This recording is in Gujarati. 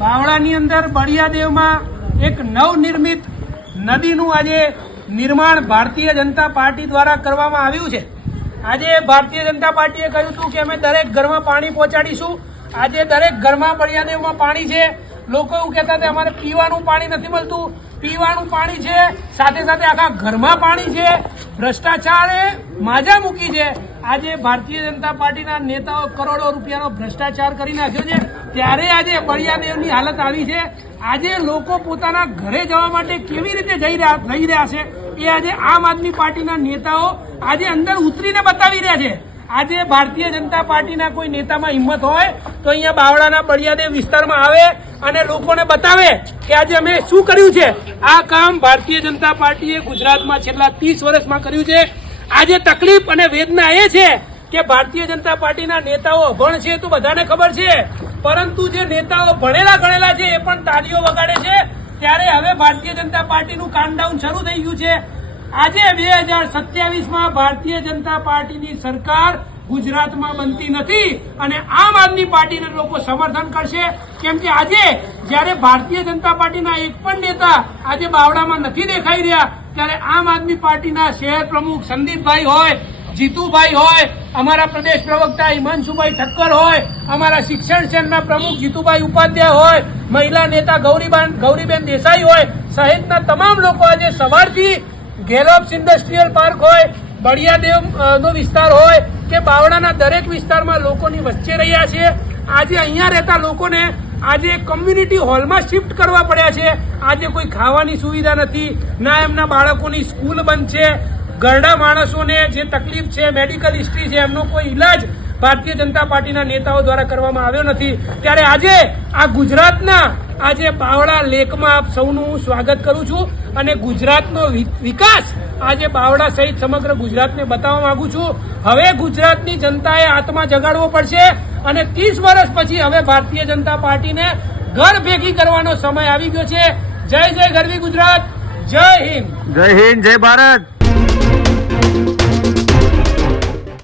બાવળાની અંદર બળિયાદેવમાં એક નવનિર્મિત નદીનું આજે નિર્માણ ભારતીય જનતા પાર્ટી દ્વારા કરવામાં આવ્યું છે। આજે ભારતીય જનતા પાર્ટીએ કહ્યું હતું કે અમે દરેક ઘરમાં પાણી પહોંચાડીશું। આજે દરેક ઘરમાં બળિયાદેવમાં પાણી છે। લોકો એવું કહેતા હતા અમારે પીવાનું પાણી નથી મળતું, પીવાનું પાણી છે, સાથે સાથે આખા ઘરમાં પાણી છે। ભ્રષ્ટાચારે માજા મૂકી છે। આજે ભારતીય જનતા પાર્ટીના નેતાઓ કરોડો રૂપિયાનો ભ્રષ્ટાચાર કરી નાખ્યો છે, ત્યારે આજે બળિયાદેવની હાલત આવી છે। આજે લોકો પોતાના ઘરે જવા માટે કેવી રીતે જઈ રહ્યા છે એ આજે આમ આદમી પાર્ટીના નેતાઓ આજે અંદર ઉતરીને બતાવી રહ્યા છે। આજે ભારતીય જનતા પાર્ટીના કોઈ નેતામાં હિંમત હોય તો અહીંયા બાવળાના બળિયાદેવ વિસ્તારમાં આવે અને લોકોને બતાવે કે આજે અમે શું કર્યું છે। આ કામ ભારતીય જનતા પાર્ટીએ ગુજરાતમાં છેલ્લા 30 વર્ષમાં કર્યું છે। આજે તકલીફ અને વેદના એ છે કે ભારતીય જનતા પાર્ટીના નેતાઓ અભણ છે તો બધાને ખબર છે, પરંતુ જે નેતાઓ ભણેલા ગણેલા છે એ પણ તાળીઓ વગાડે છે। ત્યારે હવે ભારતીય જનતા પાર્ટીનું કાઉન્ટડાઉન શરૂ થઈ ગયું છે। આજે 2027માં ભારતીય જનતા પાર્ટીની સરકાર ગુજરાતમાં બનતી નથી અને આમ આદમી પાર્ટીને લોકો સમર્થન કરશે, કેમ કે આજે જયારે ભારતીય જનતા પાર્ટીના એક પણ નેતા આજે બાવળામાં નથી દેખાઈ રહ્યા, ત્યારે આમ આદમી પાર્ટીના શહેર પ્રમુખ સંદીપભાઈ હોય, જીતુભાઈ હોય, અમારા પ્રદેશ પ્રવક્તા હિમાંશુભાઈ ઠક્કર હોય, અમારા શિક્ષણ સેલના પ્રમુખ જીતુભાઈ ઉપાધ્યાય હોય, મહિલા નેતા ગૌરીબેન દેસાઈ હોય સહિતના તમામ લોકો આજે સવારથી ગેલોપ્સ ઇન્ડસ્ટ્રીયલ પાર્ક હોય, બળિયાદેવ નો વિસ્તાર હોય કે બાવળાના દરેક વિસ્તારમાં લોકોની વચ્ચે રહ્યા છે। આજે અહીંયા રહેતા લોકોને આજે કમ્યુનિટી હોલમાં શિફ્ટ કરવા પડ્યા છે। આજે કોઈ ખાવાની સુવિધા નથી, ના એમના બાળકોની સ્કૂલ બંધ છે, ઘરડા માણસોને જે તકલીફ છે, મેડિકલ હિસ્ટ્રી છે, એમનો કોઈ ઇલાજ ભારતીય જનતા પાર્ટીના નેતાઓ દ્વારા કરવામાં આવ્યો નથી। ત્યારે આજે આ ગુજરાતના આજે બાવળા લેકમાં આપ સૌનું હું સ્વાગત કરું છું અને ગુજરાતનો વિકાસ આજે બાવળા સહિત સમગ્ર ગુજરાતને બતાવવા માંગુ છું। હવે ગુજરાતની જનતાએ આત્મા જગાડવો પડશે અને 30 વર્ષ પછી હવે ભારતીય જનતા પાર્ટીને ઘર ભેગી કરવાનો સમય આવી ગયો છે। જય જય ગરવી ગુજરાત, જય હિન્દ, જય હિન્દ, જય ભારત।